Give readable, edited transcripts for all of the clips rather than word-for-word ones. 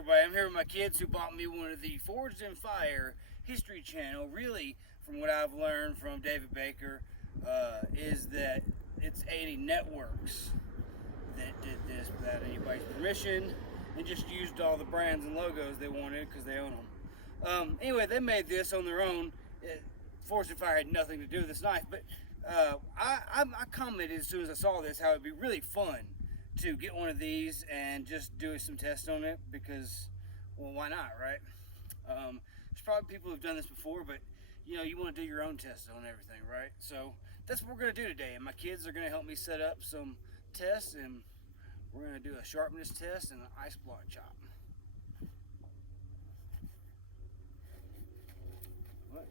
everybody. I'm here with my kids who bought me one of the Forged in Fire History Channel. Really, from what I've learned from David Baker, is that it's A&E Networks that did this without anybody's permission and just used all the brands and logos they wanted because they own them. Anyway, they made this on their own. Forged in Fire had nothing to do with this knife, but I commented as soon as I saw this how it'd be really fun to get one of these and just do some tests on it because, well, why not, right? There's probably people who've done this before, but you know, you want to do your own tests on everything, right? So that's what we're going to do today, and my kids are going to help me set up some tests, and we're going to do a sharpness test and an ice block chop. What?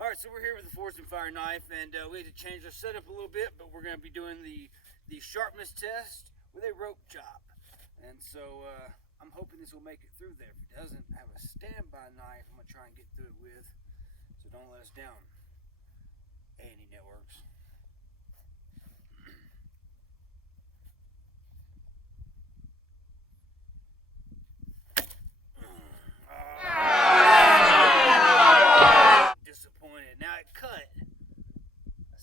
Alright, so we're here with the Forged in Fire knife, and we had to change our setup a little bit, but we're going to be doing the sharpness test with a rope chop. And so I'm hoping this will make it through there. If it doesn't, I have a standby knife I'm going to try and get through it with, so don't let us down, A&E Networks.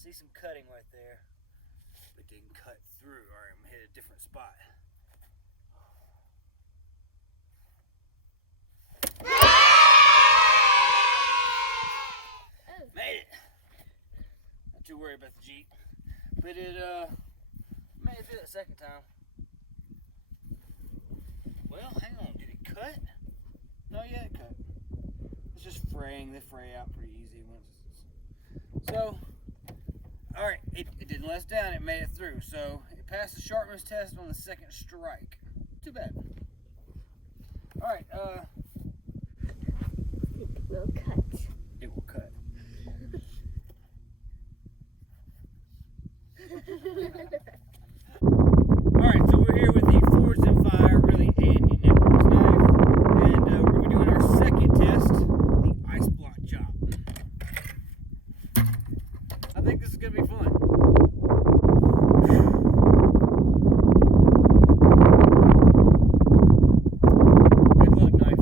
Some cutting right there, but didn't cut through. All right, I'm gonna hit a different spot. Made it. Not too worried about the Jeep, but it made it through that second time. Well, hang on, did it cut? No, yeah, it cut. It's just fraying. They fray out pretty easy once. So. Alright, it didn't let us down, it made it through. So it passed the sharpness test on the second strike. Too bad. Alright, it will cut. It will cut. Alright, so we're here with the Forged in Fire, really A&E Networks knife. And we're going to be doing our second test, the ice block chop. I think this is going to be fun. Good luck, knife.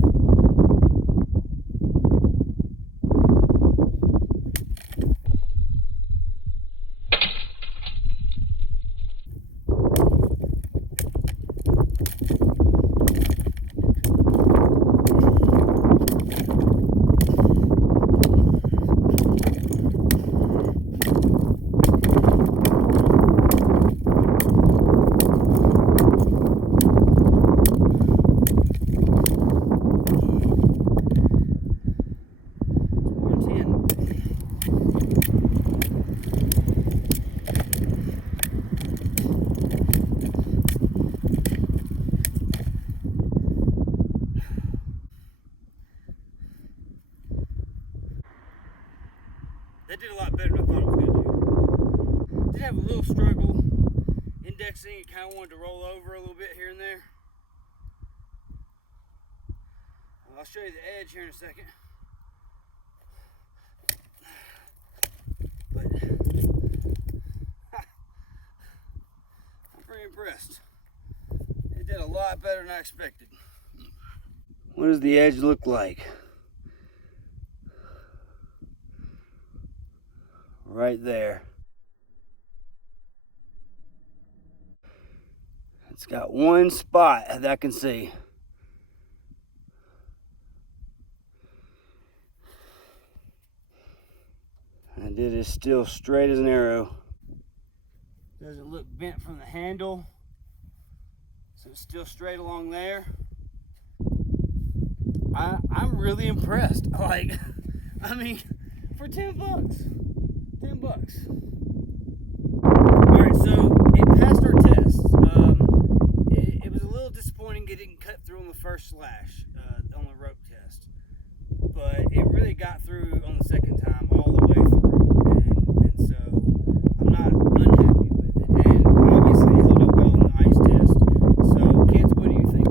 That did a lot better than I thought it was going to do. Did have a little struggle indexing. It kind of wanted to roll over a little bit here and there. I'll show you the edge here in a second. But I'm pretty impressed. It did a lot better than I expected. What does the edge look like? Right there. It's got one spot that I can see. And it is still straight as an arrow. Doesn't look bent from the handle. So it's still straight along there. I'm really impressed. Like, I mean, for 10 bucks. 10 bucks. Alright, so it passed our test. It was a little disappointing it didn't cut through on the first slash on the rope test. But it really got through on the second time all the way through. And so I'm not unhappy with it. And obviously it held up well in the ice test. So kids, what do you think?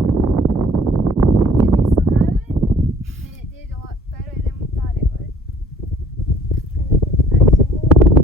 Did we still have it? And it did a lot better than we thought it would. Can we get the ice some more?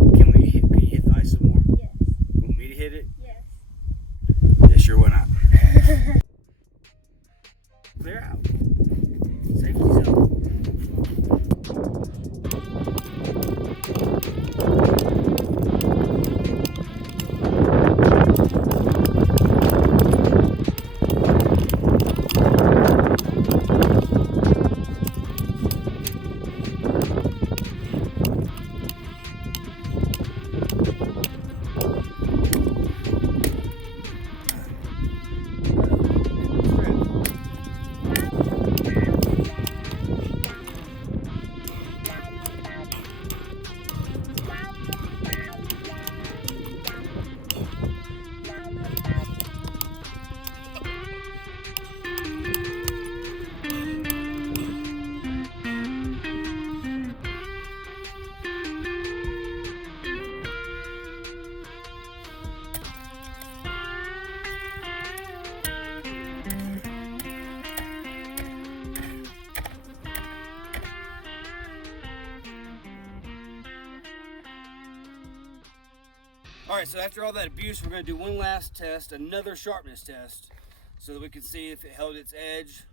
Alright, so after all that abuse, we're going to do one last test, another sharpness test, so that we can see if it held its edge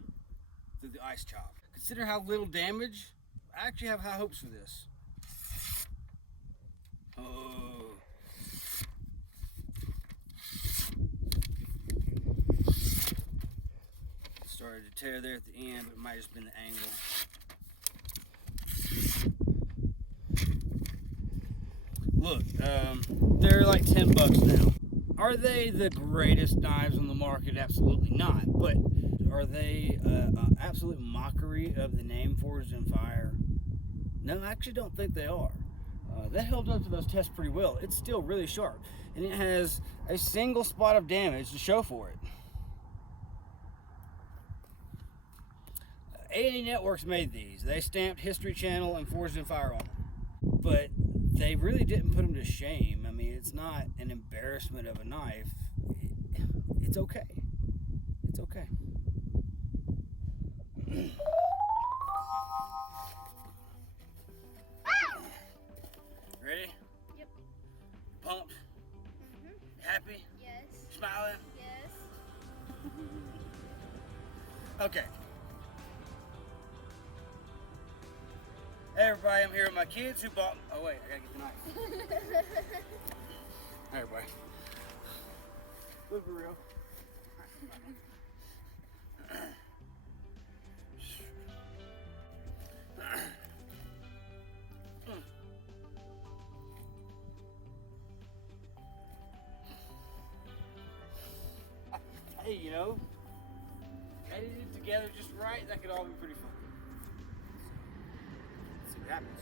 through the ice chop. Consider how little damage. I actually have high hopes for this. Oh. Started to tear there at the end, but it might have just been the angle. Look, they're like $10 now. Are they the greatest knives on the market? Absolutely not. But are they absolute mockery of the name Forged in Fire? No, I actually don't think they are. That held up to those tests pretty well. It's still really sharp, and it has a single spot of damage to show for it. A&E Networks made these. They stamped History Channel and Forged in Fire on them. But they really didn't put them to shame. I mean, it's not an embarrassment of a knife. It's okay. It's okay. Ready? Yep. Pumped? Happy? Yes. Smiling? Yes. Okay. Hey everybody, I'm here with my kids who bought... Oh wait, I gotta get the knife. Hey everybody. Live for real. Hey, you know, edited it together just right, that could all be pretty fun. Let's see what happens.